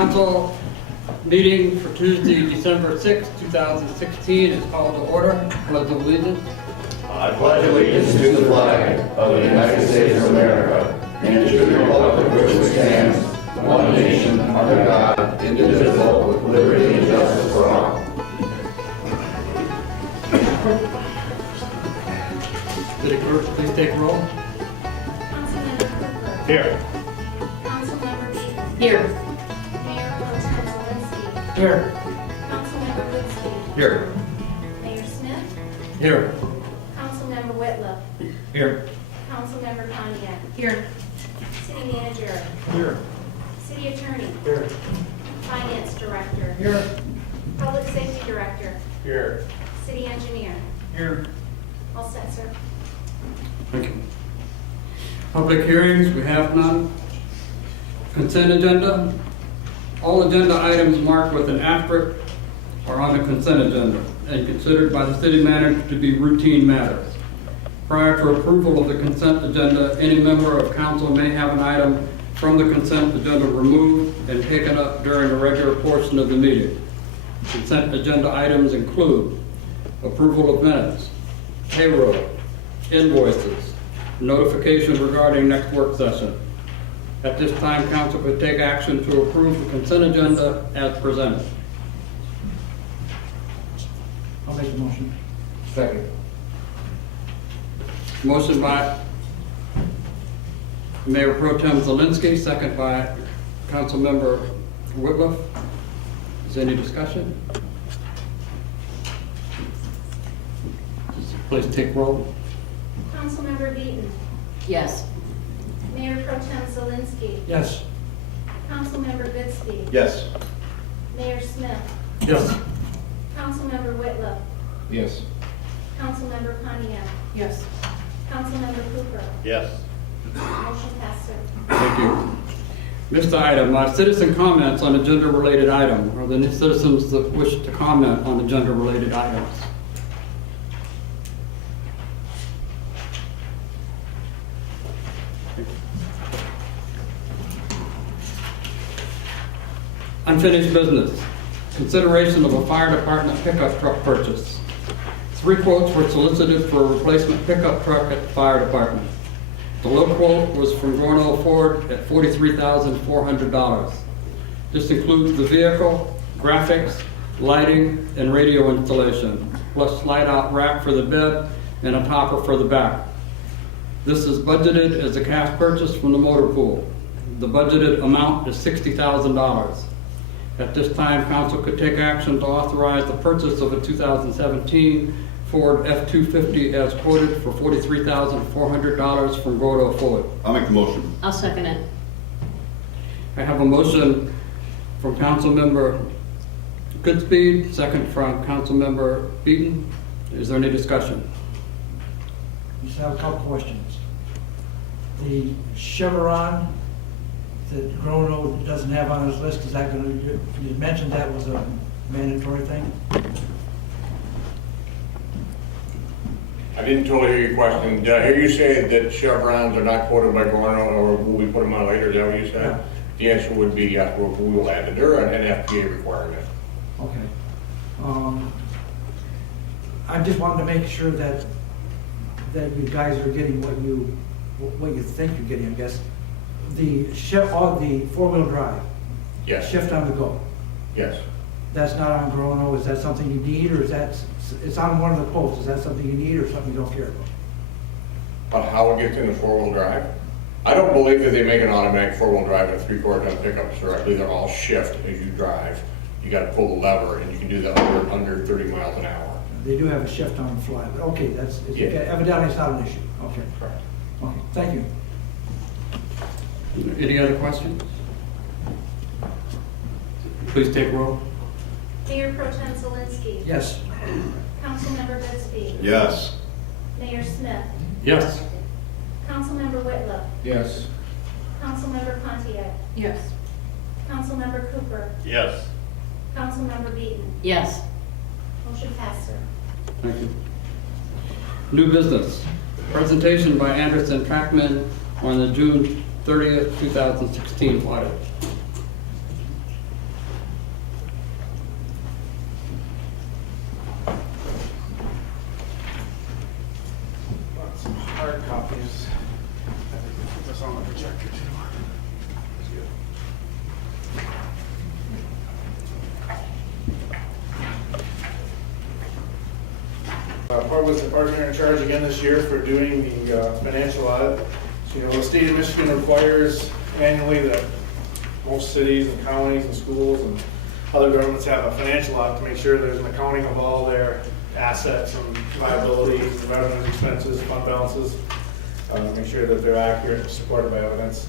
Council meeting for Tuesday, December 6, 2016 is called to order. Pledge of allegiance. I pledge allegiance to the flag of the United States of America and to the republic for which it stands, one nation, under God, indivisible, with liberty and justice for all. City Clerk, please take roll. Councilmember Cooper. Here. Councilmember Beaton. Here. Mayor Pro Tem Zelinski. Here. Councilmember Goodspeed. Here. Mayor Smith. Here. Councilmember Whitlow. Here. Councilmember Pontiac. Here. City Manager. Here. City Attorney. Here. Finance Director. Here. Public Safety Director. Here. City Engineer. Here. All set, sir. Thank you. Public hearings, we have none. Consent agenda. All agenda items marked with an asterisk are on the consent agenda and considered by the city manager to be routine matters. Prior to approval of the consent agenda, any member of council may have an item from the consent agenda removed and taken up during the regular portion of the meeting. Consent agenda items include approval of minutes, payroll, invoices, notification regarding next work session. At this time, council could take action to approve the consent agenda as presented. I'll make the motion. Second. Motion by Mayor Pro Tem Zelinski, second by Councilmember Whitlow. Is there any discussion? Please take roll. Councilmember Beaton. Yes. Mayor Pro Tem Zelinski. Yes. Councilmember Goodspeed. Yes. Mayor Smith. Yes. Councilmember Whitlow. Yes. Councilmember Pontiac. Yes. Councilmember Cooper. Yes. Motion passed, sir. Thank you. Missed item, citizen comments on agenda-related item. Are there any citizens that wish to comment on agenda-related items? Unfinished business. Consideration of a fire department pickup truck purchase. 3 quotes were solicited for a replacement pickup truck at the fire department. The low quote was from Gorno Ford at $43,400. This includes the vehicle, graphics, lighting, and radio installation, plus slide-out rack for the bed and a topper for the back. This is budgeted as a cash purchase from the motor pool. The budgeted amount is $60,000. At this time, council could take action to authorize the purchase of a 2017 Ford F-250 as quoted for $43,400 from Gordo Ford. I'll make the motion. I'll second it. I have a motion from Councilmember Goodspeed, second from Councilmember Beaton. Is there any discussion? Just have a couple questions. The Chevron that Grono doesn't have on his list, is that gonna, you mentioned that was a mandatory thing? I didn't totally hear your question. Did I hear you say that chevrons are not quoted by Gorno, or will we put them on later? Is that what you said? Yeah. The answer would be yes, we will add it. They're an NFPA requirement. Okay. I just wanted to make sure that you guys are getting what you think you're getting, I guess. The the four-wheel drive, Yes, shift on the go, yes. that's not on Grono, is that something you need, or is that, it's on one of the quotes, is that something you need or something you don't care about? But how it gets in the four-wheel drive? I don't believe that they make an automatic four-wheel drive and a three-quarter ton pickups directly. They're all shift as you drive. You gotta pull the lever, and you can do that under 30 miles an hour. They do have a shift on the fly, but okay, Yeah. evidently it's not an issue, okay. Correct. Okay, thank you. Any other questions? Please take roll. Mayor Pro Tem Zelinski. Yes. Councilmember Goodspeed. Yes. Mayor Smith. Yes. Councilmember Whitlow. Yes. Councilmember Pontiac. Yes. Councilmember Cooper. Yes. Councilmember Beaton. Yes. Motion passed, sir. Thank you. New business. Presentation by Anderson Trackman on the June 30th, 2016 audit. Part was the partner in charge again this year for doing the financial audit. So, you know, the state of Michigan requires annually that most cities and counties and schools and other governments have a financial audit to make sure there's an accounting of all their assets and liabilities, and revenues, expenses, fund balances, make sure that they're accurate and supported by evidence.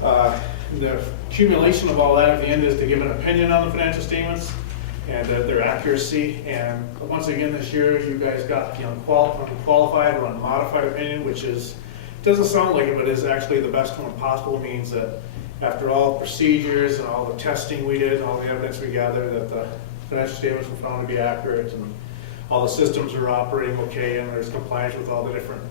The accumulation of all that at the end is to give an opinion on the financial statements and their accuracy. And once again this year, you guys got the unqualified or unmodified opinion, which is, doesn't sound like it, but is actually the best one possible. It means that after all procedures and all the testing we did and all the evidence we gathered, that the financial statements were found to be accurate and all the systems are operating okay, and there's compliance with all the different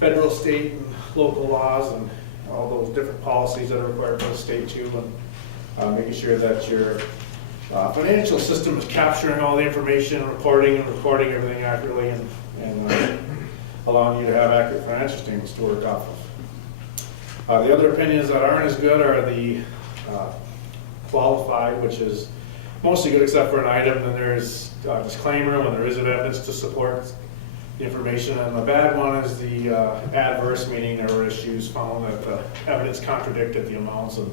federal, state, and local laws and all those different policies that are required for the state too, and making sure that your financial system is capturing all the information and recording everything accurately and allowing you to have accurate financial statements to work off of. The other opinions that aren't as good are the qualified, which is mostly good except for an item. Then there's a disclaimer when there isn't evidence to support the information. And the bad one is the adverse, meaning there were issues found that the evidence contradicted the amounts and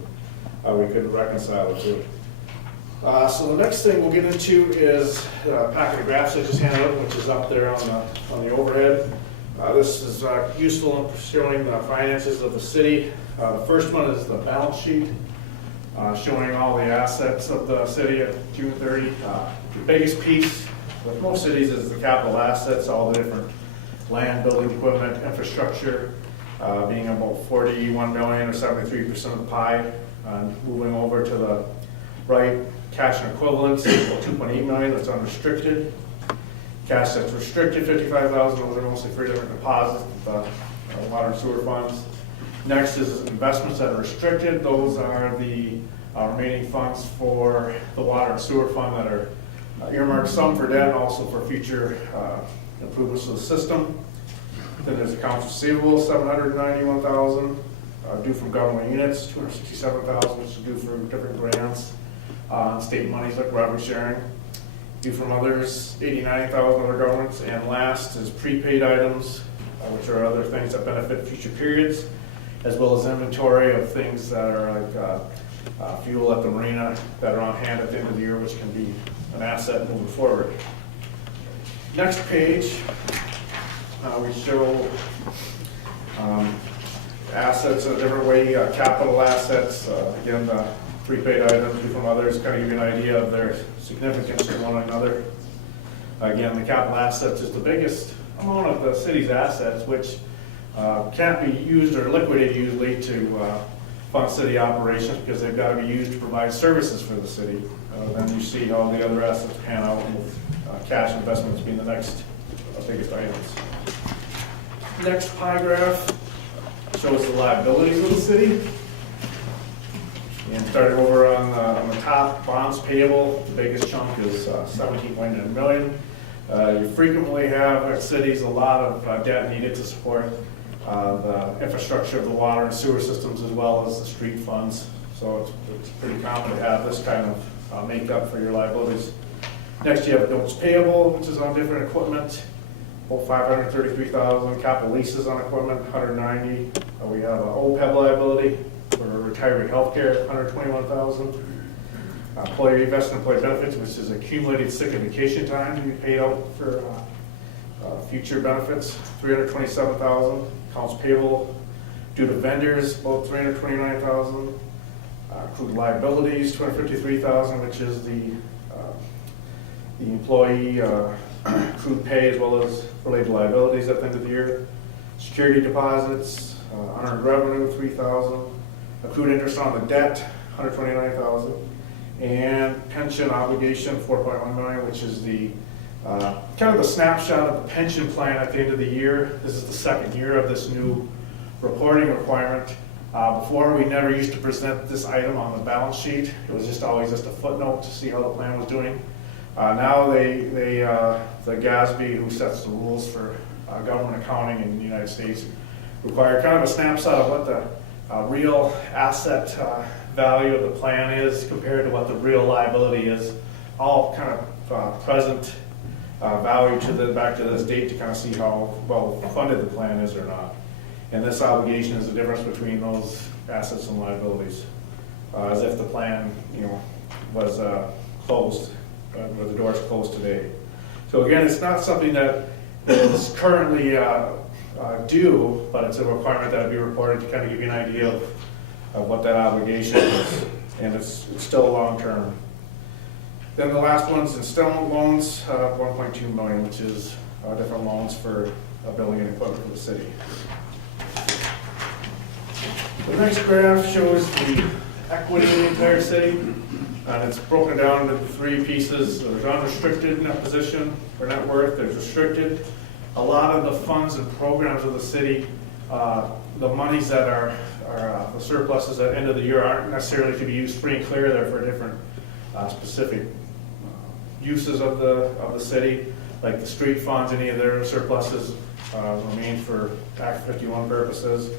we couldn't reconcile the two. So the next thing we'll get into is a packet of graphs I just handed out, which is up there on the overhead. This is useful in showing the finances of the city. The first one is the balance sheet, showing all the assets of the city at June 30. The biggest piece with most cities is the capital assets, all the different land, building, equipment, infrastructure, being about 41 million or 73% of the pie. Moving over to the right, cash and equivalents, about 2.8 million, that's unrestricted. Cash that's restricted, 55,000, those are mostly for different deposits, water and sewer funds. Next is investments that are restricted. Those are the remaining funds for the water and sewer fund that are earmarked, some for debt, also for future improvements to the system. Then there's accounts receivable, 791,000, due from government units, 267,000, which is due for different grants, state monies like revenue sharing. Due from others, 89,000 other governments. And last is prepaid items, which are other things that benefit future periods, as well as inventory of things that are like fuel at the marina that are on hand at the end of the year, which can be an asset moving forward. Next page, we show assets in a different way, capital assets, again, the prepaid items due from others, kind of give you an idea of their significance to one another. Again, the capital assets is the biggest amount of the city's assets, which can't be used or liquidated usually to fund city operations because they've got to be used to provide services for the city. Then you see all the other assets pan out with cash investments being the next biggest items. Next pie graph shows the liabilities of the city. And starting over on the top, bonds payable, the biggest chunk is 17.9 million. You frequently have at cities a lot of debt needed to support the infrastructure of the water and sewer systems as well as the street funds. So it's pretty common to have this kind of make up for your liabilities. Next you have notes payable, which is on different equipment, about 533,000. Capital leases on equipment, 190. We have an OPEB liability for retiree healthcare, 121,000. Employee investment employee benefits, which is accumulated sick and vacation time to be paid out for future benefits, 327,000. Accounts payable due to vendors, about 329,000. Accrued liabilities, 253,000, which is the employee accrued pay as well as related liabilities at the end of the year. Security deposits, unearned revenue, 3,000. Accrued interest on the debt, 129,000. And pension obligation, 4.1 million, which is the kind of the snapshot of the pension plan at the end of the year. This is the second year of this new reporting requirement. Before, we never used to present this item on the balance sheet. It was just always just a footnote to see how the plan was doing. Now the GASB, who sets the rules for government accounting in the United States, require kind of a snapshot of what the real asset value of the plan is compared to what the real liability is, all kind of present value back to this date to kind of see how well funded the plan is or not. And this obligation is the difference between those assets and liabilities, as if the plan, was closed, where the door's closed today. So again, it's not something that is currently due, but it's a requirement that be reported to kind of give you an idea of what that obligation is, and it's still long-term. Then the last one's installment loans, 1.2 million, which is different loans for building and equipment for the city. The next graph shows the equity in the entire city, and it's broken down into 3 pieces. There's unrestricted net position or net worth, there's restricted. A lot of the funds and programs of the city, the monies that are the surpluses at the end of the year aren't necessarily to be used free and clear. They're for different specific uses of the city, like the street funds. Any of their surpluses remain for Act 51 purposes.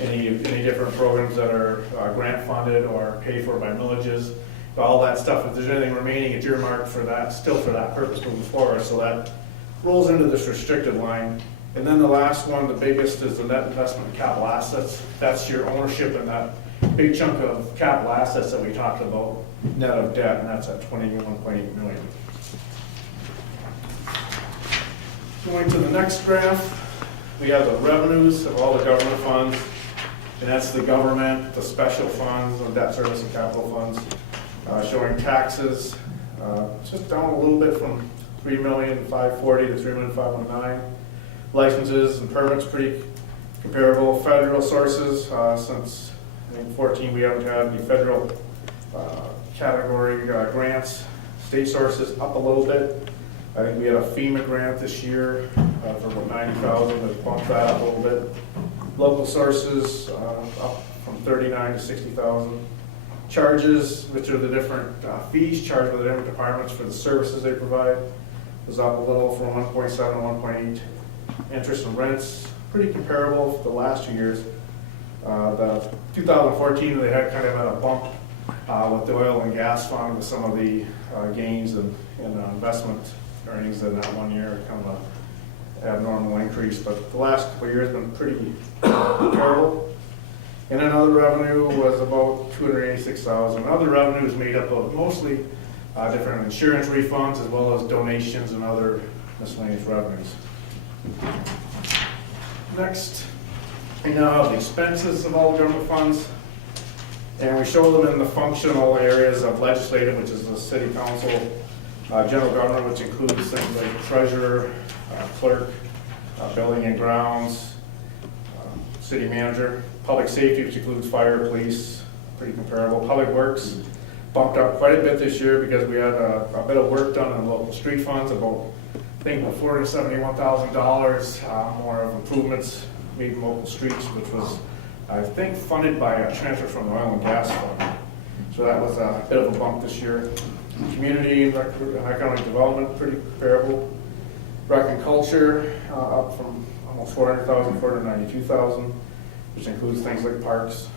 Any different programs that are grant funded or paid for by millages, all that stuff. If there's anything remaining, it's earmarked for that, still for that purpose moving forward. So that rolls into this restricted line. And then the last one, the biggest, is the net investment in capital assets. That's your ownership in that big chunk of capital assets that we talked about, net of debt, and that's at 21.8 million. Going to the next graph, we have the revenues of all the government funds, and that's the government, the special funds, the debt service and capital funds, showing taxes, just down a little bit from 3,540,000 to 3,519,000. Licenses and permits pretty comparable. Federal sources, since I think 14 we haven't had any federal category grants. State sources up a little bit. I think we had a FEMA grant this year for about 90,000. We've bumped that up a little bit. Local sources up from 39 to 60,000. Charges, which are the different fees charged by the different departments for the services they provide, was up a little from 1.7 to 1.8. Interest and rents, pretty comparable for the last 2 years. The 2014, they had kind of had a bump with the oil and gas fund with some of the gains in investment earnings in that 1 year, kind of an abnormal increase. But the last couple of years have been pretty comparable. And then other revenue was about 286,000. Other revenue is made up of mostly different insurance refunds as well as donations and other miscellaneous revenues. Next, we now have the expenses of all government funds, and we show them in the functional areas of legislative, which is the city council, general government, which includes things like treasurer, clerk, building and grounds, city manager, public safety, which includes fire, police, pretty comparable. Public works bumped up quite a bit this year because we had a bit of work done on local street funds, about I think about $471,000 more of improvements made in local streets, which was, I think, funded by a transfer from the oil and gas fund. So that was a bit of a bump this year. Community and economic development, pretty comparable. Rec and culture, up from almost 400,000, 492,000, which includes things like parks.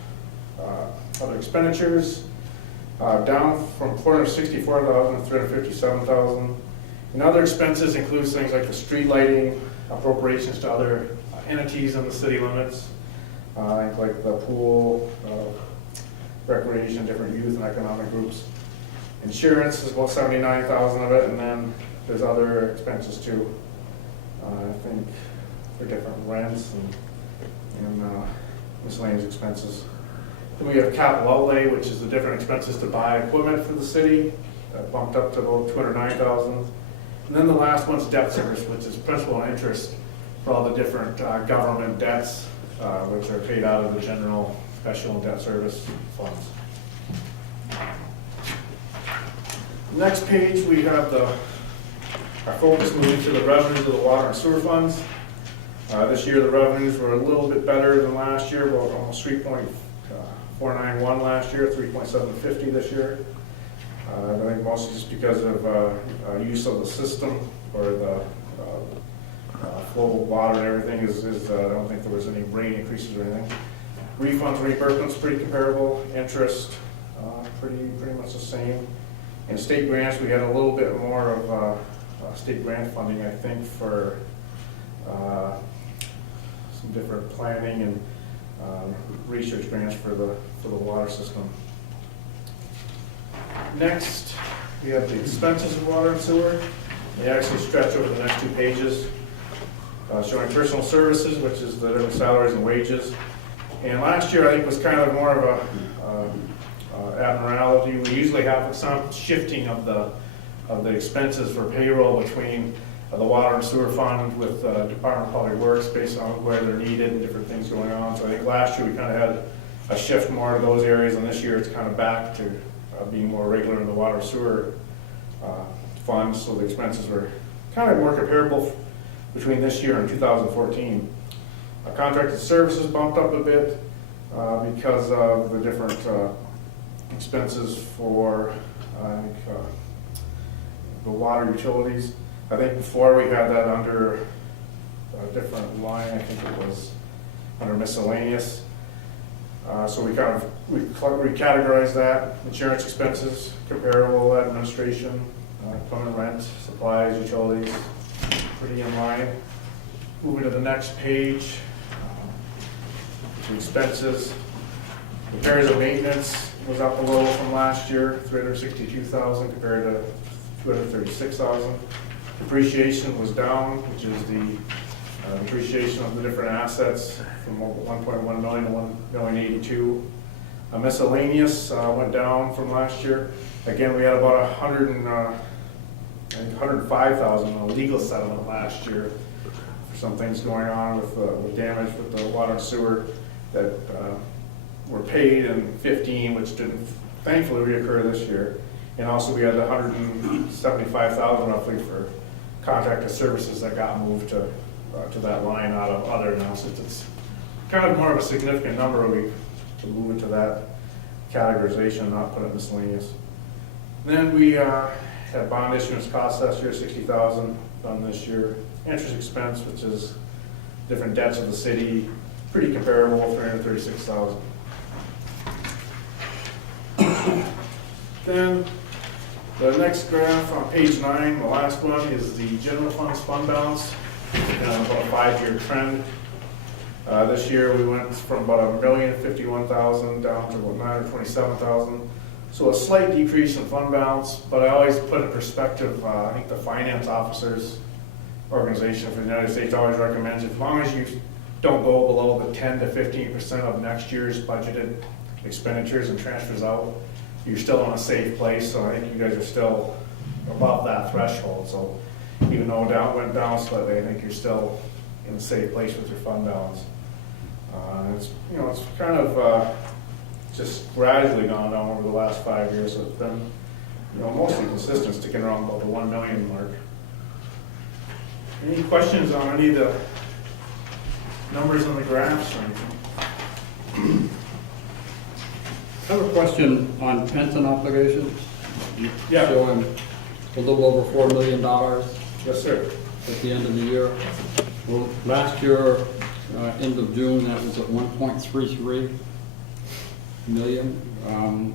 Other expenditures, down from 464,000 to 357,000. And other expenses includes things like the street lighting, appropriations to other entities in the city limits, like the pool, recreation, different youth and economic groups. Insurance is about 79,000 of it, and then there's other expenses too. I think for different rents and miscellaneous expenses. Then we have capital outlay, which is the different expenses to buy equipment for the city, bumped up to about 209,000. And then the last one's debt service, which is principal and interest for all the different government debts, which are paid out of the general, special, and debt service funds. Next page, we have our focus moving to the revenues of the water and sewer funds. This year, the revenues were a little bit better than last year, about almost 3.491 last year, 3.750 this year. I think mostly just because of use of the system or the flow of water and everything I don't think there was any rate increases or anything. Refunds, reimbursements, pretty comparable. Interest, pretty much the same. In state grants, we had a little bit more of state grant funding, I think, for some different planning and research grants for the water system. Next, we have the expenses of water and sewer. They actually stretch over the next 2 pages, showing personal services, which is the different salaries and wages. And last year, I think, was kind of more of a abnormality. We usually have some shifting of the expenses for payroll between the water and sewer fund with Department of Public Works based on where they're needed and different things going on. So I think last year we kind of had a shift more to those areas, and this year it's kind of back to being more regular in the water sewer fund. So the expenses were kind of more comparable between this year and 2014. Contracted services bumped up a bit because of the different expenses for the water utilities. I think before we had that under a different line. I think it was under miscellaneous. So we recategorized that. Insurance expenses, comparable administration, equipment rent, supplies, utilities, pretty in line. Moving to the next page, to expenses. Repairs and maintenance was up a little from last year, $362,000 compared to $236,000. Depreciation was down, which is the depreciation of the different assets from 1.1 million to 1,082,000. Miscellaneous went down from last year. Again, we had about 105,000 in a legal settlement last year for some things going on with damage with the water and sewer that were paid in 15, which didn't thankfully reoccur this year. And also we had 175,000 roughly for contracted services that got moved to that line out of other. Now, since it's kind of more of a significant number, we to move into that categorization, not put it miscellaneous. Then we had bond issuance costs last year, 60,000 done this year. Interest expense, which is different debts of the city, pretty comparable, 336,000. Then the next graph on page 9, the last one, is the general funds fund balance, about a 5-year trend. This year we went from about 1,051,000 down to about 927,000. So a slight decrease in fund balance, but I always put in perspective, I think the finance officers organization for the United States always recommends, as long as you don't go below the 10 to 15% of next year's budgeted expenditures and transfers out, you're still in a safe place. So I think you guys are still above that threshold. So even though it went down slightly, I think you're still in a safe place with your fund balance. It's kind of just gradually gone down over the last 5 years. So it's been mostly consistent, sticking around about the 1 million mark. Any questions on any of the numbers on the graphs or anything? I have a question on pension obligations. Yeah. Showing a little over $4 million Yes, sir. at the end of the year. Well, last year, end of June, that was at 1.33 million. I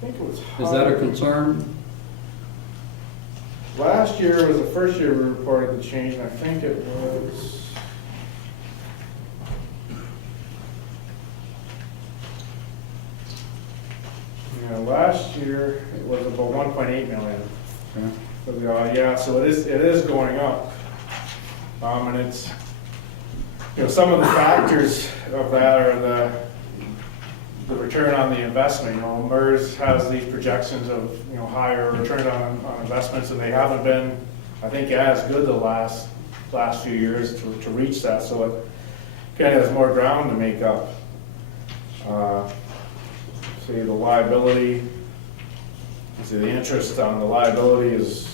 think it was Is that a higher. concern? Last year was the first year we reported the change, and I think it was. Last year it was about 1.8 million. Okay. For the yeah, so it is going up, and it's some of the factors of that are the return on the investment. MERS has these projections of higher return on investments, and they haven't been, I think, as good the last few years to reach that. So it kind of has more ground to make up. See the liability. See the interest on the liability is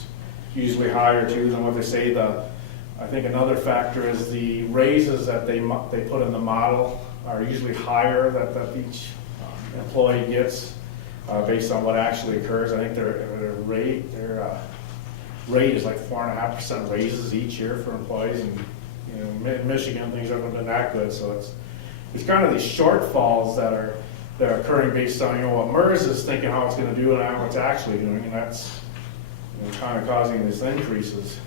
usually higher too than what they say. I think another factor is the raises that they put in the model are usually higher that each employee gets based on what actually occurs. I think their rate is like 4.5% raises each year for employees, and in Michigan things haven't been that good. So it's kind of these shortfalls that are occurring based on what MERS is thinking how it's going to do and how it's actually doing, and that's kind of causing these increases.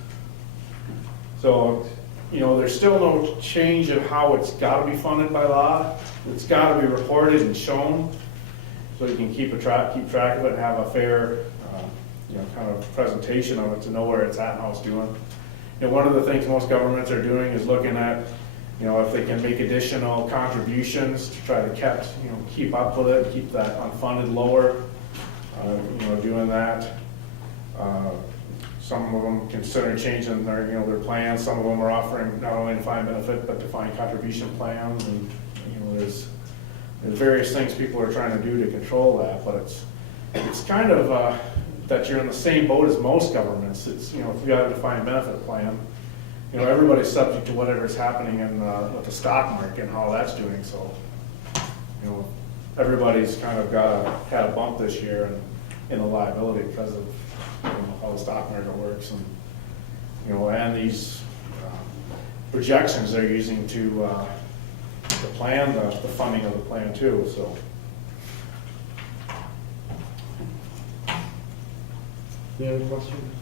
So, there's still no change in how it's gotta be funded by law. It's gotta be reported and shown, so you can keep track of it and have a fair, kind of presentation of it to know where it's at and how it's doing. One of the things most governments are doing is looking at, if they can make additional contributions to try to keep up with it, keep that unfunded lower, doing that. Some of them consider changing their plans. Some of them are offering not only defined benefit, but defined contribution plans. And, there's various things people are trying to do to control that, but it's kind of, that you're in the same boat as most governments. It's, if you got a defined benefit plan, everybody's subject to whatever's happening with the stock market and how that's doing. So, everybody's kind of had a bump this year in the liability because of how the stock market works, and and these projections they're using to plan the funding of the plan too. So. Any other questions?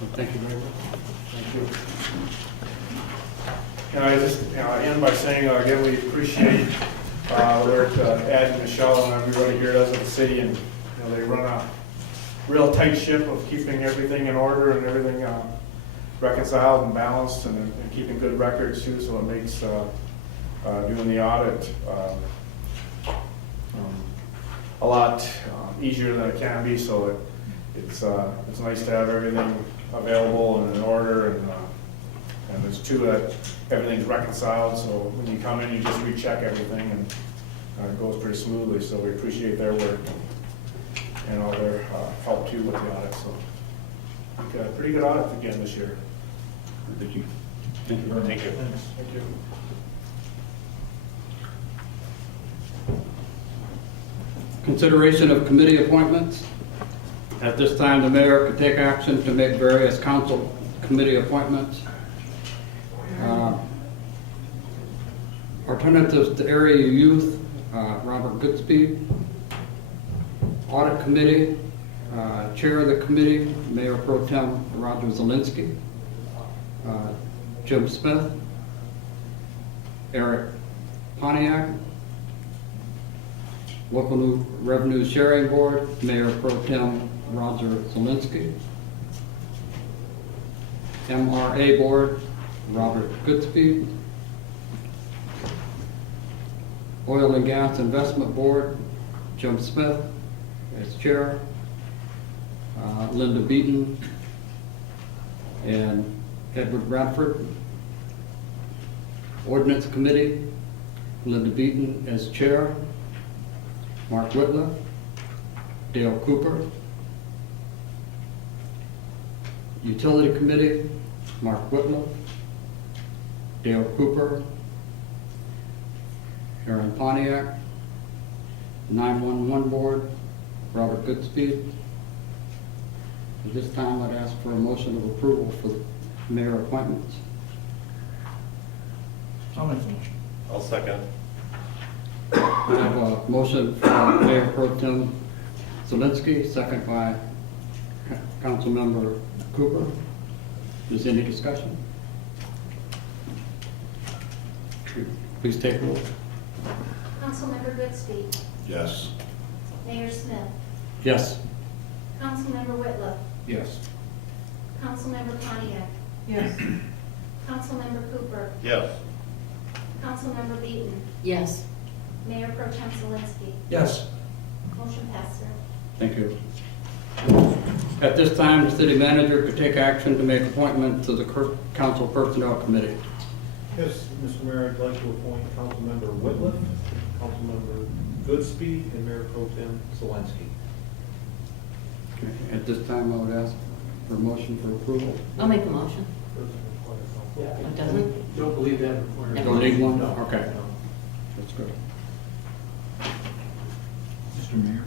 Well, thank you very much. Thank you. And I just end by saying, again, we appreciate the work Ed and Michelle and everybody here does at the city, and they run a real tight ship of keeping everything in order and everything reconciled and balanced, and keeping good records too, so it makes doing the audit a lot easier than it can be. So it's nice to have everything available and in order, and there's two that everything's reconciled. So when you come in, you just recheck everything, and it goes pretty smoothly. So we appreciate their work and all their help too with the audit. So we got a pretty good audit again this year. Thank you. Thank you. Thank you. Thank you. Consideration of committee appointments. At this time, the mayor could take action to make various council committee appointments. Alternatives to Area Youth, Robert Goodspeed. Audit Committee, Chair of the committee, Mayor Pro Tem Roger Zelinski. Jim Smith. Eric Pontiac. Local Revenue Sharing Board, Mayor Pro Tem Roger Zelinski. MRA Board, Robert Goodspeed. Oil and Gas Investment Board, Jim Smith as Chair. Linda Beaton and Edward Bradford. Ordinance Committee, Linda Beaton as Chair. Mark Whitler, Dale Cooper. Utility Committee, Mark Whitler, Dale Cooper, Aaron Pontiac. 911 Board, Robert Goodspeed. At this time, I'd ask for a motion of approval for mayor appointments. I'll make the motion. I'll second. I have a motion from Mayor Pro Tem Zelinski, second by Councilmember Cooper. Is there any discussion? Please take roll. Councilmember Goodspeed. Yes. Mayor Smith. Yes. Councilmember Whitlow. Yes. Councilmember Pontiac. Yes. Councilmember Cooper. Yes. Councilmember Beaton. Yes. Mayor Pro Tem Zelinski. Yes. Motion passed, sir. Thank you. At this time, the city manager could take action to make appointment to the council personnel committee. Yes, Mr. Mayor, I'd like to appoint Councilmember Whitliff, Councilmember Goodspeed, and Mayor Pro Tem Zelinski. At this time, I would ask for a motion for approval. I'll make the motion. Yeah. It doesn't? Don't believe that requires. Don't need one? No. Okay. That's good. Mr. Mayor,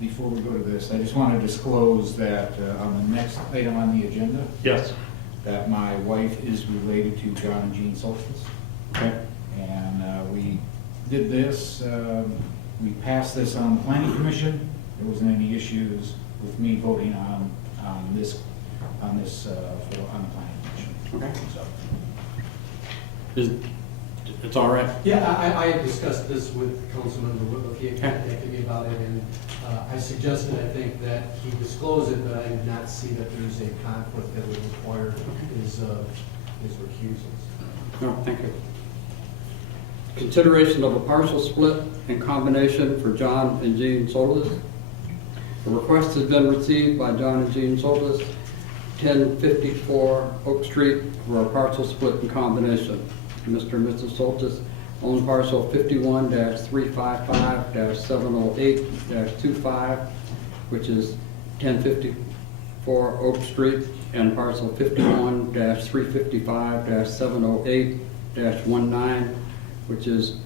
before we go to this, I just want to disclose that on the next item on the agenda, Yes. that my wife is related to John and Jean Soltis. Okay. And we did this We passed this on the planning commission. There wasn't any issues with me voting on this, on the planning commission. Okay. So, It's all right? Yeah, I had discussed this with Councilmember Whitlock. He had contacted me about it, and I suggested, I think, that he disclose it, but I did not see that there's a conflict that would require his recusals. No, thank you. Consideration of a partial split and combination for John and Jean Solis. A request has been received by John and Jean Solis, 1054 Oak Street, for a partial split and combination. Mr. and Mrs. Soltis own parcel 51-355-708-25, which is 1054 Oak Street, and parcel 51-355-708-19, which is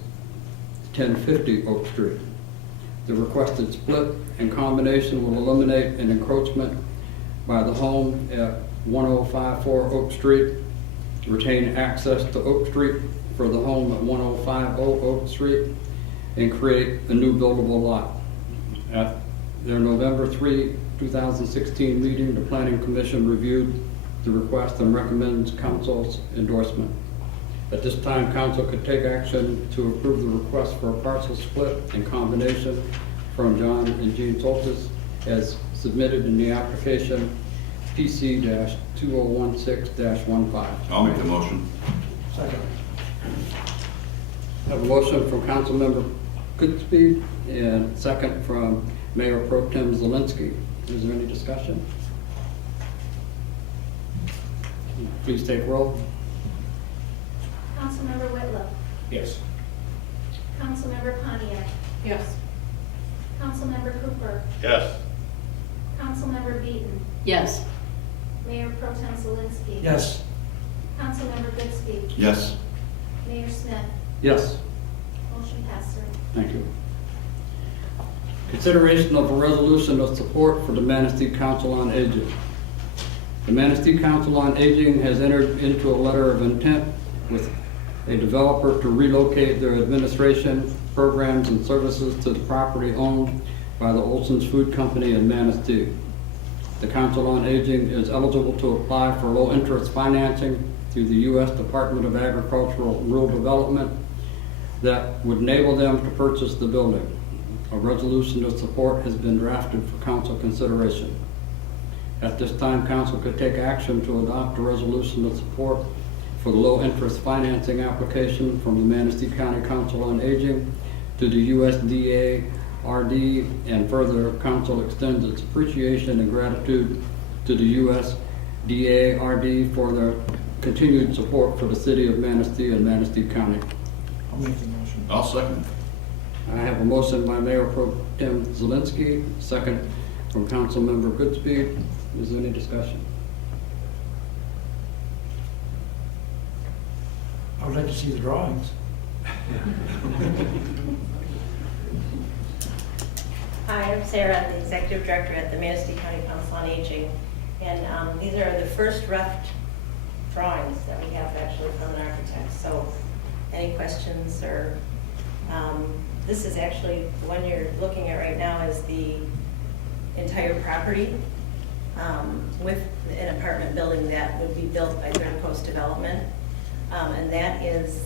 1050 Oak Street. The requested split and combination will eliminate an encroachment by the home at 1054 Oak Street, retain access to Oak Street for the home at 1050 Oak Street, and create a new buildable lot. At their November 3, 2016 meeting, the Planning Commission reviewed the request and recommends council's endorsement. At this time, council could take action to approve the request for a partial split and combination from John and Jean Soltis as submitted in the application PC-2016-15. I'll make the motion. Second. I have a motion from Councilmember Goodspeed and second from Mayor Pro Tem Zelinski. Is there any discussion? Please take roll. Councilmember Whitlock. yes. Councilmember Pontiac. Yes. Councilmember Cooper. Yes. Councilmember Beaton. Yes. Mayor Pro Tem Zelinski. Yes. Councilmember Goodspeed. Yes. Mayor Smith. Yes. Motion passed, sir. Thank you. Consideration of a resolution of support for the Manistee Council on Aging. The Manistee Council on Aging has entered into a letter of intent with a developer to relocate their administration, programs, and services to the property owned by the Olson's Food Company in Manistee. The Council on Aging is eligible to apply for low-interest financing through the U.S. Department of Agricultural and Rural Development that would enable them to purchase the building. A resolution of support has been drafted for council consideration. At this time, council could take action to adopt a resolution of support for the low-interest financing application from the Manistee County Council on Aging to the USDA RD, and further, council extends its appreciation and gratitude to the USDA RD for their continued support for the city of Manistee and Manistee County. I'll make the motion. I'll second. I have a motion by Mayor Pro Tem Zelinski, second from Councilmember Goodspeed. Is there any discussion? I would like to see the drawings. Hi, I'm Sarah, the Executive Director at the Manistee County Council on Aging. And these are the first rough drawings that we have actually from an architect. So any questions or, this is actually, the one you're looking at right now is the entire property with an apartment building that would be built by Third Coast Development. And that is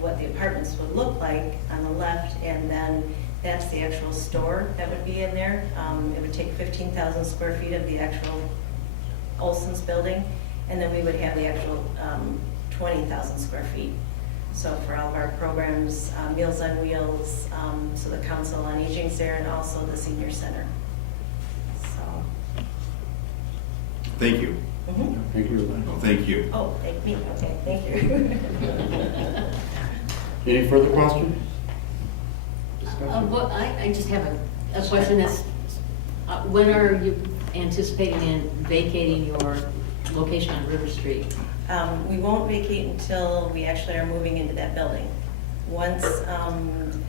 what the apartments would look like on the left, and then that's the actual store that would be in there. It would take 15,000 square feet of the actual Olson's building, and then we would have the actual 20,000 square feet. So for all of our programs, Meals on Wheels, so the Council on Aging's there, and also the Senior Center. So. Thank you. Thank you. Oh, thank you. Oh, thank me, okay, thank you. Any further questions? Discussion? Well, I just have a question that's, when are you anticipating in vacating your location on River Street? We won't vacate until we actually are moving into that building. Once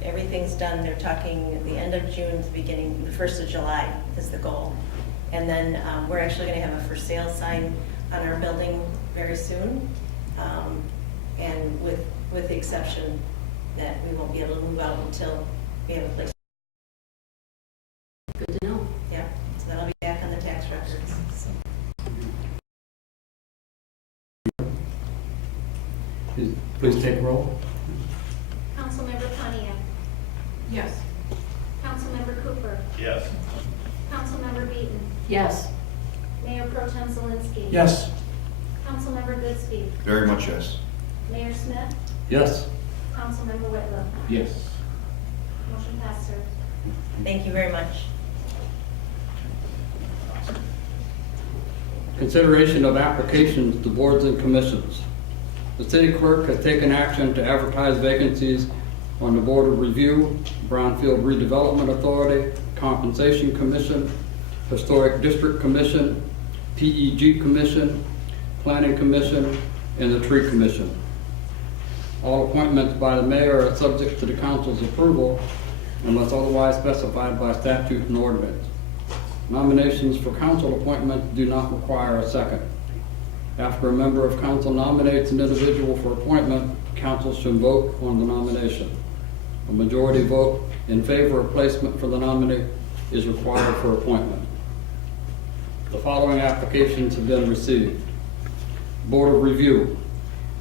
everything's done, they're talking at the end of June, the 1st of July is the goal. And then we're actually going to have a for sale sign on our building very soon. And with the exception that we won't be able to move out until we have a place. Good to know. Yeah, so that'll be back on the tax records. So, Please take roll. Councilmember Pontiac. Yes. Councilmember Cooper. Yes. Councilmember Beaton. Yes. Mayor Pro Tem Zelinski. Yes. Councilmember Goodspeed. Very much yes. Mayor Smith. Yes. Councilmember Whitlow. Yes. Motion passed, sir. Thank you very much. Consideration of applications to boards and commissions. The city clerk has taken action to advertise vacancies on the Board of Review, Brownfield Redevelopment Authority, Compensation Commission, Historic District Commission, PEG Commission, Planning Commission, and the Tree Commission. All appointments by the mayor are subject to the council's approval unless otherwise specified by statute and ordinance. Nominations for council appointment do not require a second. After a member of council nominates an individual for appointment, council should vote on the nomination. A majority vote in favor of placement for the nominee is required for appointment. The following applications have been received. Board of Review,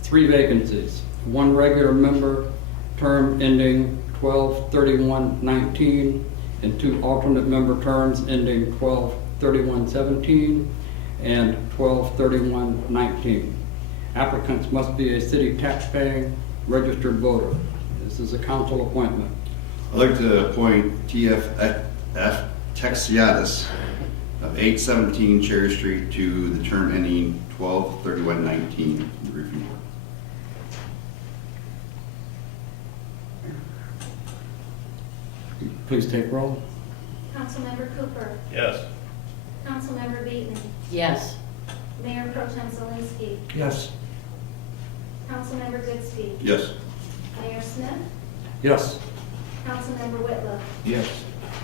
3 vacancies, 1 regular member, term ending 12/31/19, and 2 alternate member terms ending 12/31/17 and 12/31/19. Applicants must be a city taxpaying registered voter. This is a council appointment. I'd like to appoint T.F. Texiadis of 817 Cherry Street to the term ending 12/31/19 review. Please take roll. Councilmember Cooper. Yes. Councilmember Beaton. Yes. Mayor Pro Tem Zelinski. Yes. Councilmember Goodspeed. Yes. Mayor Smith. Yes. Councilmember Whitlow. Yes.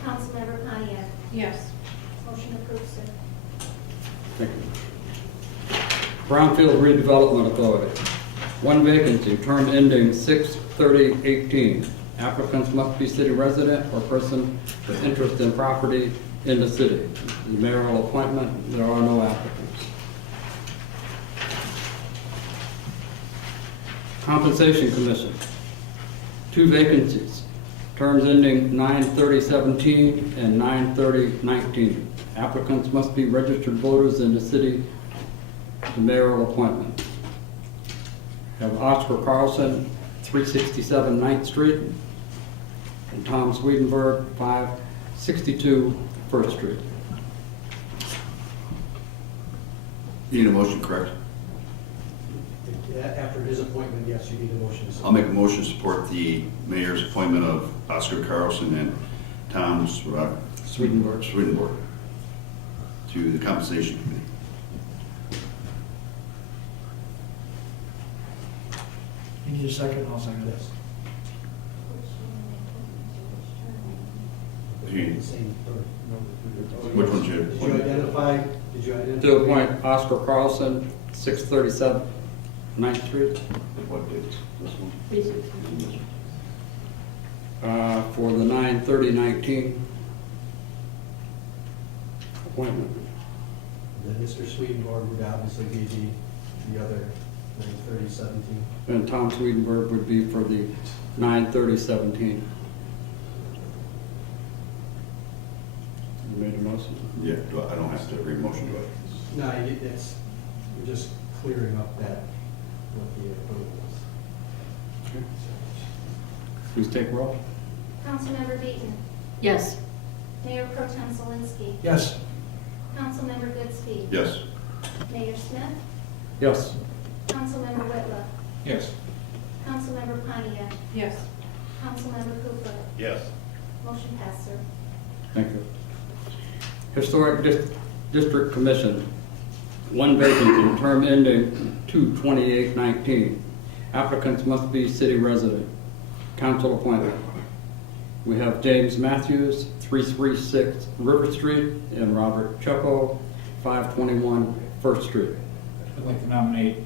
Councilmember Pontiac. Yes. Motion approved, sir. Thank you. Brownfield Redevelopment Authority, 1 vacancy, term ending 6/30/18. Applicants must be city resident or person with interest in property in the city. The mayoral appointment, there are no applicants. Compensation Commission, 2 vacancies, terms ending 9/30/17 and 9/30/19. Applicants must be registered voters in the city. The mayoral appointment. Have Oscar Carlson, 367 9th Street, and Tom Swedenberg, 562 First Street. You need a motion, correct? After his appointment, yes, you need a motion. I'll make a motion to support the mayor's appointment of Oscar Carlson and Tom Swedenborg. to the compensation committee. You need a second? I'll second this. Which one should? Did you identify? To appoint Oscar Carlson, 637 9th Street, What date? This one? for the 9/30/19 appointment. Then Mr. Swedenborg would obviously be the other 9/30/17. And Tom Swedenberg would be for the 9/30/17. You made a motion? Yeah, I don't have to read motion, do I? No, it's, we're just clearing up that, what the approval was. Please take roll. Councilmember Beaton. Yes. Mayor Pro Tem Zelinski. Yes. Councilmember Goodspeed. Yes. Mayor Smith. Yes. Councilmember Whitlow. Yes. Councilmember Pontiac. Yes. Councilmember Cooper. Yes. Motion passed, sir. Thank you. Historic District Commission, 1 vacancy, term ending 2/28/19. Applicants must be city resident. Council appointment. We have James Matthews, 336 River Street, and Robert Chucko, 521 First Street. I'd like to nominate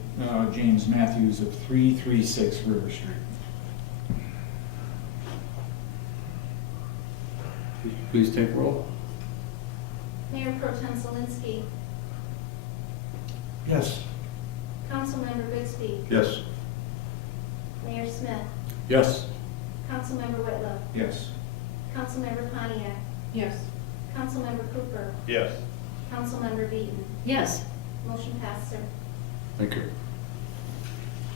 James Matthews of 336 River Street. Please take roll. Mayor Pro Tem Zelinski. Yes. Councilmember Goodspeed. Yes. Mayor Smith. Yes. Councilmember Whitlow. Yes. Councilmember Pontiac. Yes. Councilmember Cooper. Yes. Councilmember Beaton. Yes. Motion passed, sir. Thank you.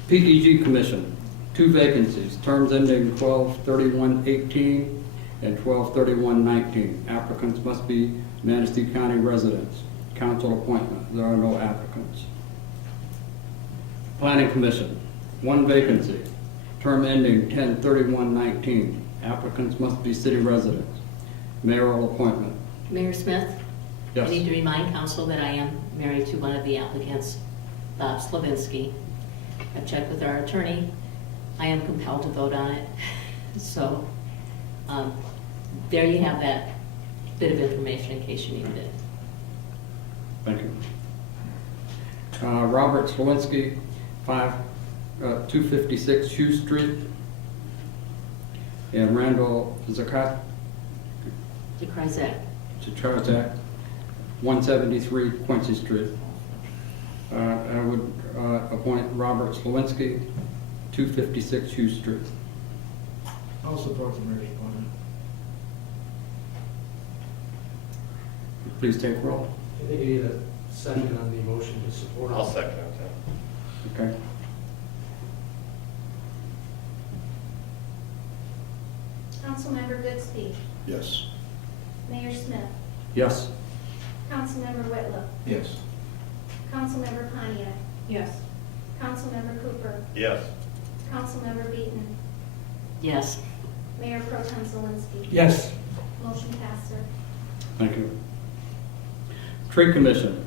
PDG Commission, 2 vacancies, terms ending 12/31/18 and 12/31/19. Applicants must be Manistee County residents. Council appointment, there are no applicants. Planning Commission, 1 vacancy, term ending 10/31/19. Applicants must be city residents. Mayoral appointment. Mayor Smith? Yes. I need to remind council that I am married to one of the applicants, Bob Slavinsky. I've checked with our attorney. I am compelled to vote on it. So, there you have that bit of information in case you needed it. Thank you. Robert Slawinski, 256 Hugh Street. And Randall Zakat, The Kryzak. 173 Quincy Street. I would appoint Robert Slawinski, 256 Hugh Street. I'll support the mayor's appointment. Please take roll. I think you need a second on the motion to support. I'll second it. Okay. Councilmember Goodspeed. Yes. Mayor Smith. Yes. Councilmember Whitlow. Yes. Councilmember Pontiac. Yes. Councilmember Cooper. Yes. Councilmember Beaton. Yes. Mayor Pro Tem Zelinski. Yes. Motion passed, sir. Thank you. Tree Commission,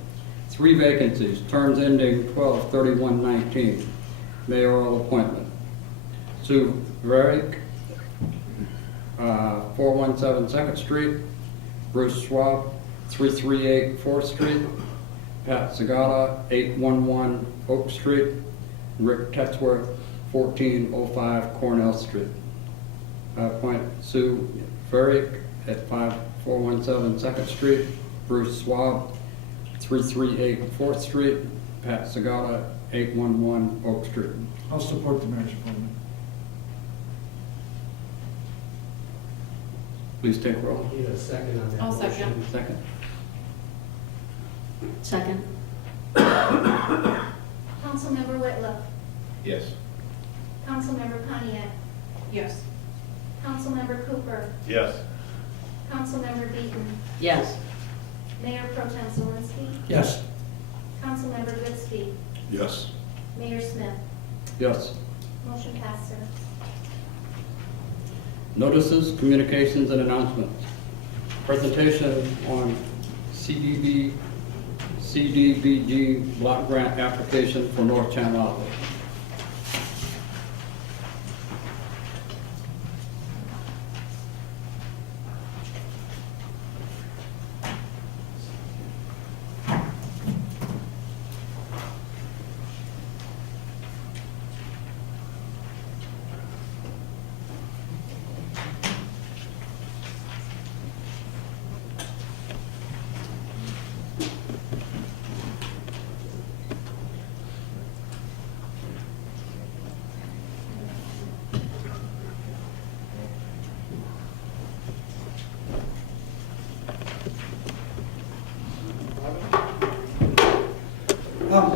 3 vacancies, terms ending 12/31/19. Mayoral appointment. Sue Varick, 417 Second Street. Bruce Schwab, 338 4th Street. Pat Zagata, 811 Oak Street. Rick Tetzworth, 1405 Cornell Street. Appoint Sue Varick at 417 Second Street. Bruce Schwab, 338 4th Street. Pat Zagata, 811 Oak Street. I'll support the mayor's appointment. Please take roll. Need a second on that I'll motion. second. Second. Second? Councilmember Whitlow. Yes. Councilmember Pontiac. Yes. Councilmember Cooper. Yes. Councilmember Beaton. Yes. Mayor Pro Tem Zelinski. Yes. Councilmember Goodspeed. Yes. Mayor Smith. Yes. Motion passed, sir. Notices, communications, and announcements. Presentation on CDBG block grant application for North Channel Outlet.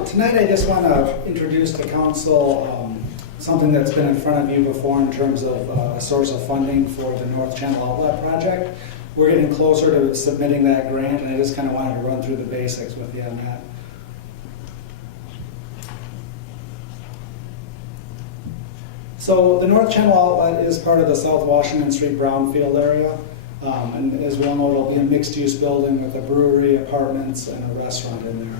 Tonight, I just want to introduce to council something that's been in front of you before in terms of a source of funding for the North Channel Outlet Project. We're getting closer to submitting that grant, and I just kind of wanted to run through the basics with you on that. So the North Channel Outlet is part of the South Washington Street Brownfield area. And as we all know, it'll be a mixed-use building with a brewery, apartments, and a restaurant in there.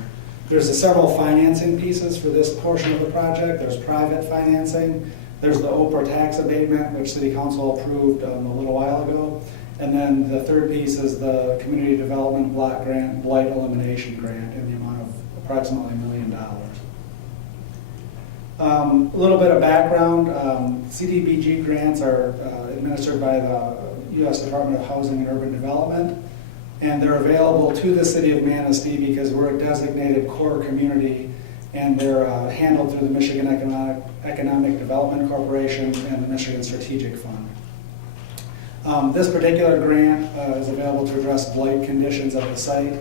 There's several financing pieces for this portion of the project. There's private financing. There's the Oprah tax abatement, which City Council approved a little while ago. And then the third piece is the Community Development Block Grant, Blight Elimination Grant in the amount of approximately $1 million. A little bit of background. CDBG grants are administered by the U.S. Department of Housing and Urban Development. And they're available to the city of Manistee because we're a designated core community, and they're handled through the Michigan Economic Development Corporation and the Michigan Strategic Fund. This particular grant is available to address blight conditions at the site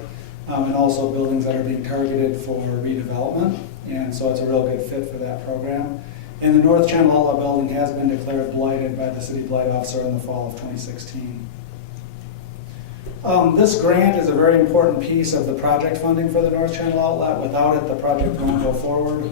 and also buildings that are being targeted for redevelopment. And so it's a real good fit for that program. And the North Channel Outlet building has been declared blighted by the city blight officer in the fall of 2016. This grant is a very important piece of the project funding for the North Channel Outlet. Without it, the project won't go forward.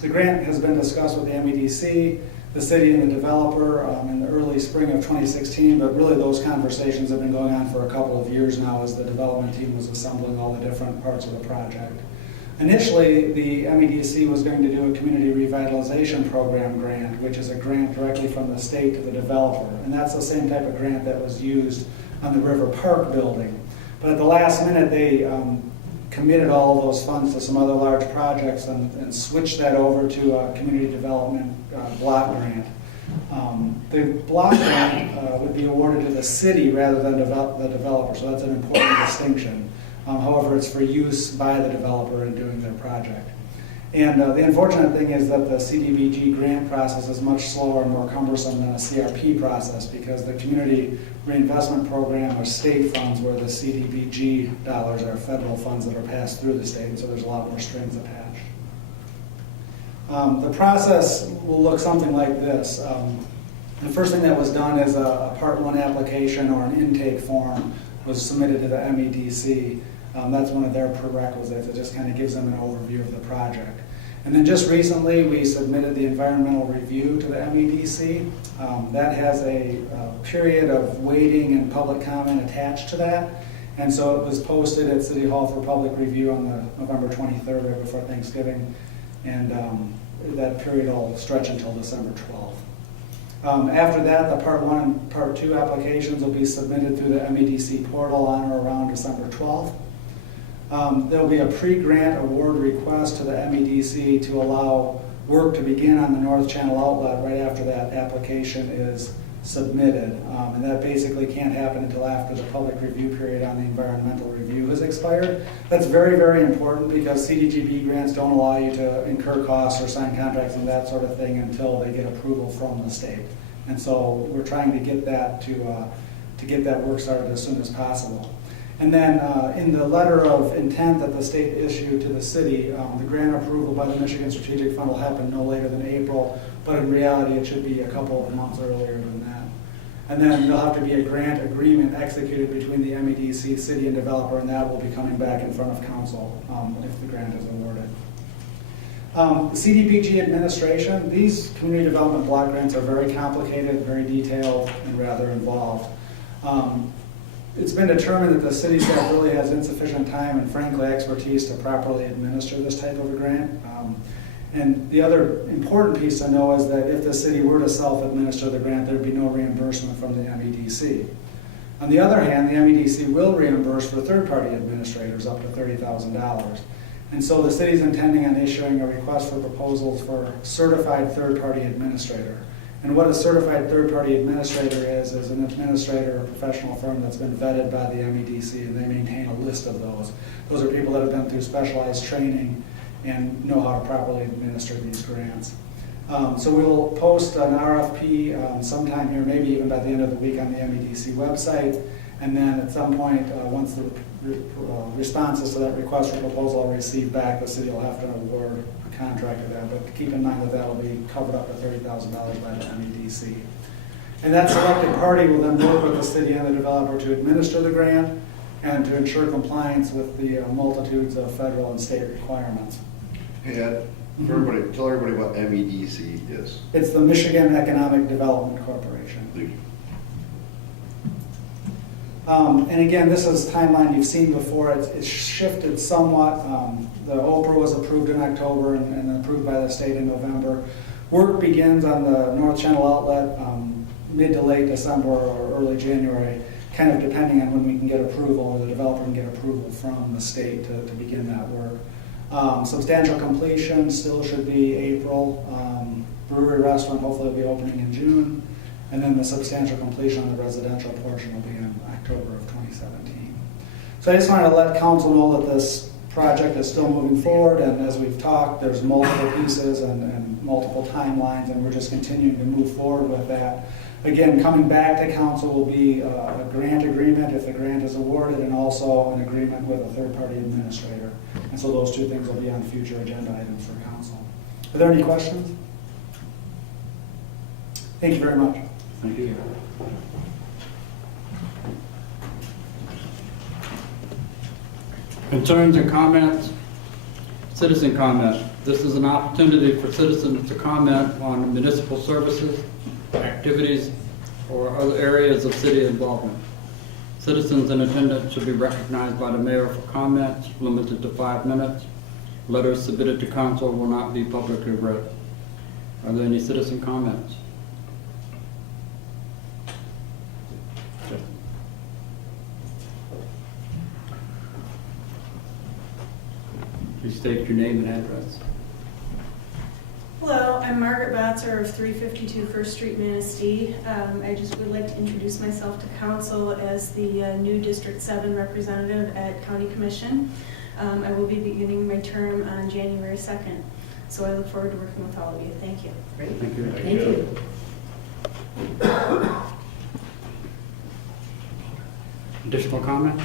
The grant has been discussed with the MEDC, the city and the developer in the early spring of 2016, but really those conversations have been going on for a couple of years now as the development team was assembling all the different parts of the project. Initially, the MEDC was going to do a community revitalization program grant, which is a grant directly from the state to the developer. And that's the same type of grant that was used on the River Park building. But at the last minute, they committed all of those funds to some other large projects and switched that over to a community development block grant. The block grant would be awarded to the city rather than the developer, so that's an important distinction. However, it's for use by the developer in doing their project. And the unfortunate thing is that the CDBG grant process is much slower and more cumbersome than a CRP process because the Community Reinvestment Program are state funds where the CDBG dollars are federal funds that are passed through the state, and so there's a lot more strings attached. The process will look something like this. The first thing that was done is a Part 1 application or an intake form was submitted to the MEDC. That's one of their prerequisites. It just kind of gives them an overview of the project. And then just recently, we submitted the environmental review to the MEDC. That has a period of waiting and public comment attached to that. And so it was posted at City Hall for public review on the November 23rd, right before Thanksgiving. And that period will stretch until December 12th. After that, the Part 1 and Part 2 applications will be submitted through the MEDC portal on or around December 12th. There will be a pre-grant award request to the MEDC to allow work to begin on the North Channel Outlet right after that application is submitted. And that basically can't happen until after the public review period on the environmental review has expired. That's very, very important because CDGB grants don't allow you to incur costs or sign contracts and that sort of thing until they get approval from the state. And so we're trying to get that to get that work started as soon as possible. And then in the letter of intent that the state issued to the city, the grant approval by the Michigan Strategic Fund will happen no later than April, but in reality it should be a couple of months earlier than that. And then there'll have to be a grant agreement executed between the MEDC, city, and developer, and that will be coming back in front of council if the grant is awarded. CDBG administration, these community development block grants are very complicated, very detailed, and rather involved. It's been determined that the city staff really has insufficient time and frankly expertise to properly administer this type of a grant. And the other important piece to know is that if the city were to self-administer the grant, there'd be no reimbursement from the MEDC. On the other hand, the MEDC will reimburse for third-party administrators up to $30,000. And so the city's intending on issuing a request for proposals for certified third-party administrator. And what a certified third-party administrator is an administrator or professional firm that's been vetted by the MEDC, and they maintain a list of those. Those are people that have been through specialized training and know how to properly administer these grants. So we'll post an RFP sometime here, maybe even by the end of the week on the MEDC website. And then at some point, once the responses to that request for proposal are received back, the city will have to award a contract to that. But keep in mind that that will be covered up to $30,000 by the MEDC. And that selected party will then work with the city and the developer to administer the grant and to ensure compliance with the multitudes of federal and state requirements. Hey Ed, for everybody, tell everybody what MEDC is. It's the Michigan Economic Development Corporation. And again, this is a timeline you've seen before. It's shifted somewhat. The OPRA was approved in October and approved by the state in November. Work begins on the North Channel Outlet mid to late December or early January, kind of depending on when we can get approval or the developer can get approval from the state to begin that work. Substantial completion still should be April. Brewery restaurant hopefully will be opening in June. and then the substantial completion on the residential portion will be in October of 2017. So I just wanted to let council know that this project is still moving forward, and as we've talked, there's multiple pieces and multiple timelines, and we're just continuing to move forward with that. Again, coming back to council will be a grant agreement if the grant is awarded, and also an agreement with a third-party administrator. And so those two things will be on future agenda items for council. Are there any questions? Thank you very much. Thank you. Concerns and comments? Citizen comment. This is an opportunity for citizens to comment on municipal services, activities, or other areas of city involvement. Citizens in attendance should be recognized by the mayor for comments, limited to 5 minutes. Letters submitted to council will not be publicly read. Are there any citizen comments? Please state your name and address. Hello, I'm Margaret Batzer of 352 First Street, Manistee. I just would like to introduce myself to council as the new District 7 representative at County Commission. I will be beginning my term on January 2nd, so I look forward to working with all of you. Thank you. Great. Thank you. Thank you. Additional comment?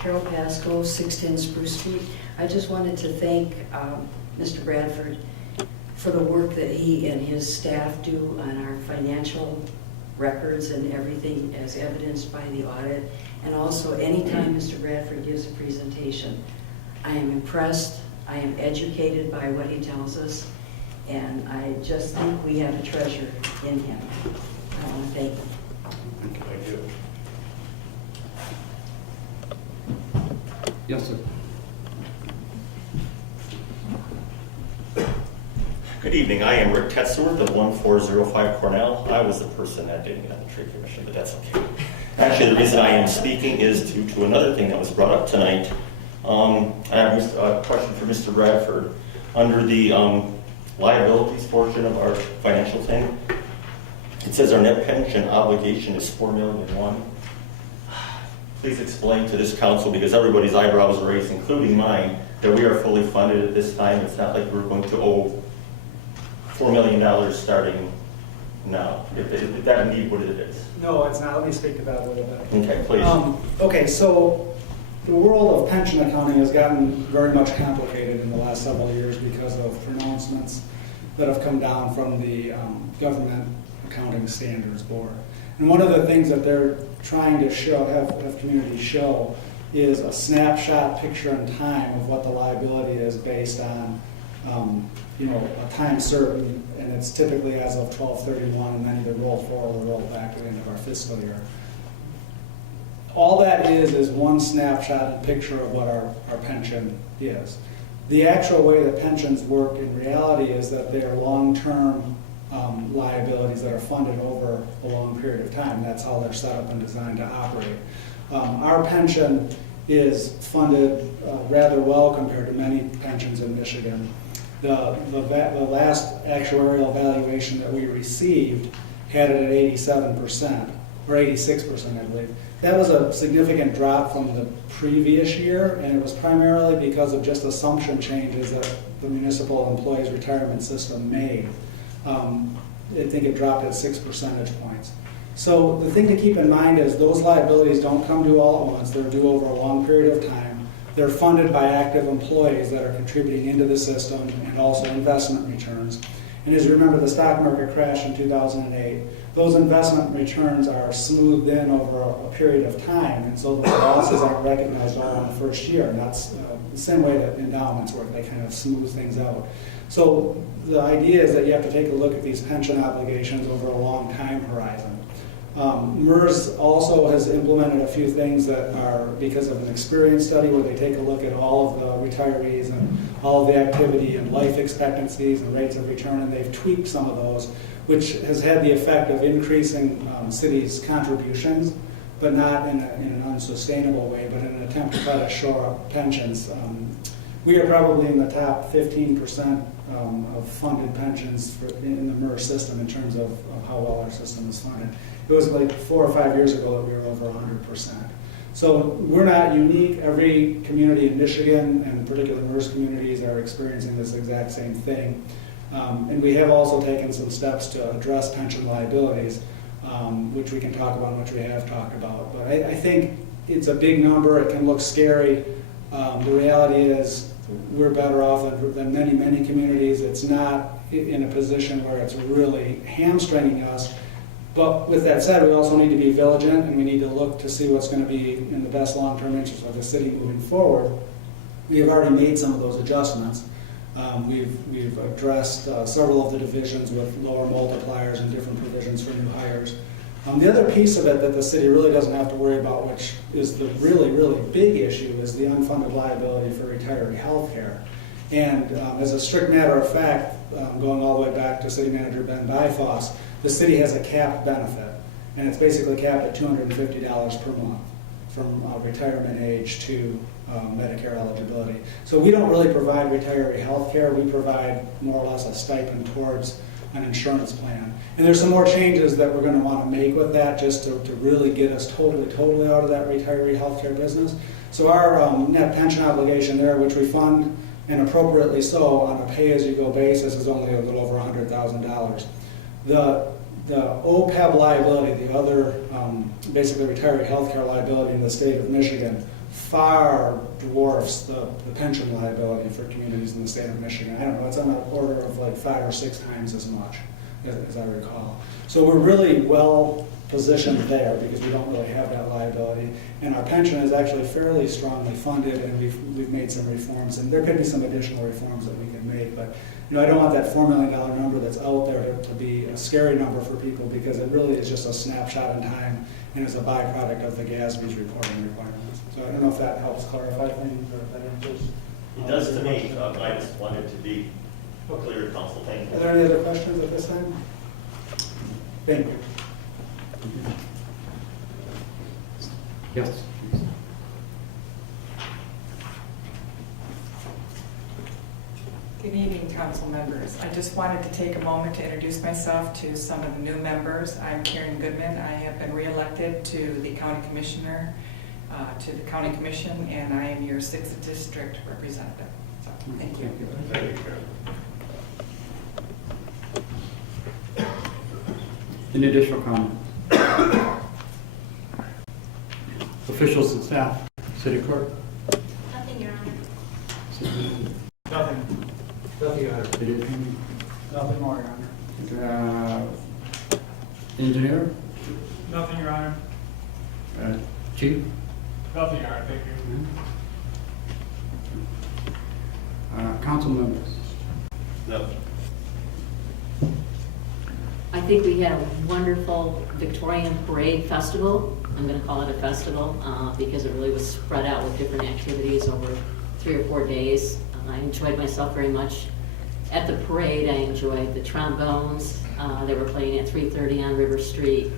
Carol Pasco, 610 Spruce Street. I just wanted to thank Mr. Bradford for the work that he and his staff do on our financial records and everything as evidenced by the audit. And also, anytime Mr. Bradford gives a presentation, I am impressed, I am educated by what he tells us, and I just think we have a treasure in him. I want to thank him. Thank you. Yes, sir. Good evening. I am Rick Tetzworth of 1405 Cornell. I was the person that didn't get on the tree commission, but that's okay. Actually, the reason I am speaking is due to another thing that was brought up tonight. I have a question for Mr. Bradford. Under the liabilities portion of our financial thing, it says our net pension obligation is $4,000,001. Please explain to this council, because everybody's eyebrows are raised, including mine, that we are fully funded at this time. It's not like we're going to owe $4 million starting now, if that indeed what it is. No, it's not. Let me speak to that a little bit. Okay, please. Okay, so the world of pension accounting has gotten very much complicated in the last several years because of pronouncements that have come down from the Government Accounting Standards Board. And one of the things that they're trying to show, have communities show, is a snapshot picture in time of what the liability is based on, a time certain, and it's typically as of 12/31, and then either roll forward or roll back to the end of our fiscal year. All that is one snapshot and picture of what our pension is. The actual way that pensions work in reality is that they are long-term liabilities that are funded over a long period of time. That's how they're set up and designed to operate. Our pension is funded rather well compared to many pensions in Michigan. The last actuarial valuation that we received had it at 87%, or 86%, I believe. That was a significant drop from the previous year, and it was primarily because of just assumption changes that the municipal employees retirement system made. I think it dropped at 6 percentage points. So the thing to keep in mind is those liabilities don't come due all at once. They're due over a long period of time. They're funded by active employees that are contributing into the system, and also investment returns. And as you remember, the stock market crashed in 2008. Those investment returns are smoothed in over a period of time, and so the losses aren't recognized all in the first year. And that's the same way that endowments work. They kind of smooth things out. So the idea is that you have to take a look at these pension obligations over a long time horizon. MERS also has implemented a few things that are because of an experience study where they take a look at all of the retirees and all of the activity and life expectancies and rates of return, and they've tweaked some of those, which has had the effect of increasing cities' contributions, but not in an unsustainable way, but in an attempt to try to shore up pensions. We are probably in the top 15% of funded pensions in the MERS system in terms of how well our system is funded. It was like 4 or 5 years ago that we were over 100%. So we're not unique. Every community in Michigan, and particularly MERS communities, are experiencing this exact same thing. And we have also taken some steps to address pension liabilities, which we can talk about and which we have talked about. But I think it's a big number. It can look scary. The reality is we're better off than many, many communities. It's not in a position where it's really hamstringing us. But with that said, we also need to be vigilant, and we need to look to see what's going to be in the best long-term interest of the city moving forward. We have already made some of those adjustments. We've addressed several of the divisions with lower multipliers and different provisions for new hires. The other piece of it that the city really doesn't have to worry about, which is the really, really big issue, is the unfunded liability for retiree health care. And as a strict matter of fact, going all the way back to City Manager Ben Byfoss, the city has a capped benefit, and it's basically capped at $250 per month from retirement age to Medicare eligibility. So we don't really provide retiree health care. We provide more or less a stipend towards an insurance plan. And there's some more changes that we're going to want to make with that just to really get us totally out of that retiree health care business. So our net pension obligation there, which we fund, and appropriately so, on a pay-as-you-go basis, is only a little over $100,000. The OPEB liability, the other basically retiree health care liability in the state of Michigan, far dwarfs the pension liability for communities in the state of Michigan. I don't know, it's on the order of like 5 or 6 times as much, as I recall. So we're really well positioned there because we don't really have that liability. And our pension is actually fairly strongly funded, and we've made some reforms, and there could be some additional reforms that we can make. But I don't want that $4 million number that's out there to be a scary number for people, because it really is just a snapshot in time and is a byproduct of the GASB's reporting requirements. So I don't know if that helps clarify things or if that answers. It does to me, but I just wanted to be clear, Council. Thank you. Are there any other questions at this time? Thank you. Yes. Good evening, council members. I just wanted to take a moment to introduce myself to some of the new members. I'm Karen Goodman. I have been reelected to the county commissioner, to the county commission, and I am your 6th district representative. So, thank you. Thank you, Karen. Any additional comment? Officials and staff, city clerk. Nothing, Your Honor. Nothing. Nothing, Your Honor. City attorney. Nothing more, Your Honor. Engineer. Nothing, Your Honor. Chief. Nothing, Your Honor. Thank you. Council members. No. I think we had a wonderful Victorian Parade Festival. I'm going to call it a festival because it really was spread out with different activities over 3 or 4 days. I enjoyed myself very much. At the parade, I enjoyed the trombones. They were playing at 3:30 on River Street.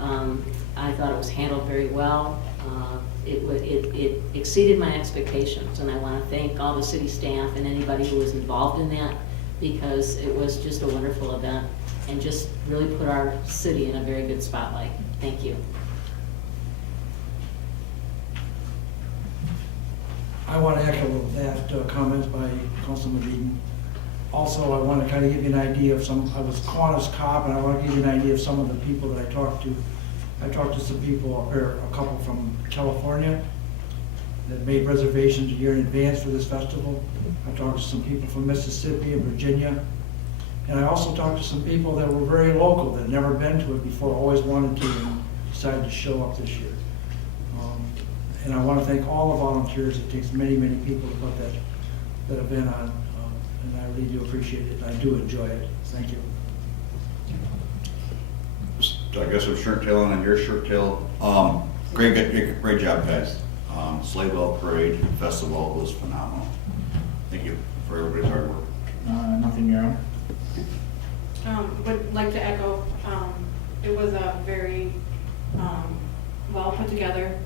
I thought it was handled very well. It exceeded my expectations, and I want to thank all the city staff and anybody who was involved in that, because it was just a wonderful event and just really put our city in a very good spotlight. Thank you. I want to echo that comment by Councilman Eden. Also, I want to kind of give you an idea of I was Kiwanis cop, and I want to give you an idea of some of the people that I talked to. I talked to some people up here, a couple from California that made reservations a year in advance for this festival. I talked to some people from Mississippi and Virginia. And I also talked to some people that were very local, that had never been to it before, always wanted to, and decided to show up this year. And I want to thank all the volunteers. It takes many, many people to put that event on, and I really do appreciate it, and I do enjoy it. Thank you. I guess I'm shirt tailing on your shirt tail. Great job, guys. Sleigh Bell Parade Festival was phenomenal. Thank you for everybody's hard work. Nothing, Your Honor. Would like to echo, it was a very well put together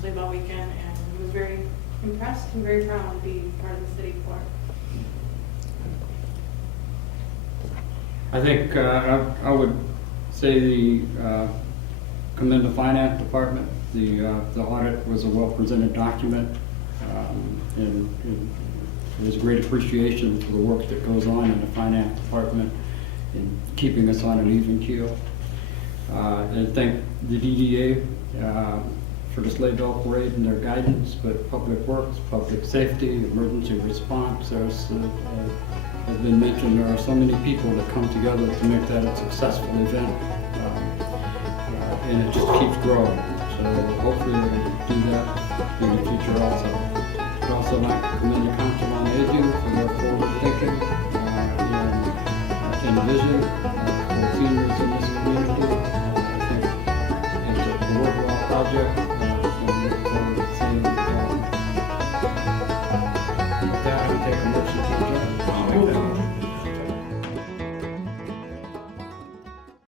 sleigh bell weekend, and it was very impressed and very proud to be part of the city board. I think I would say commend the finance department. The audit was a well-presented document, and there's great appreciation for the work that goes on in the finance department in keeping us on an even keel. And thank the DDA for the sleigh bell parade and their guidance, but Public Works, Public Safety, Emergency Response, there's has been mentioned, there are so many people that come together to make that a successful event, and it just keeps growing. So hopefully we'll do that in the future also. I'd also like to commend the Council on Aging for their forward thinking and vision for seniors in this community. I think it's a worthwhile project, and we look forward to seeing it going. With that, I take a motion to adjourn.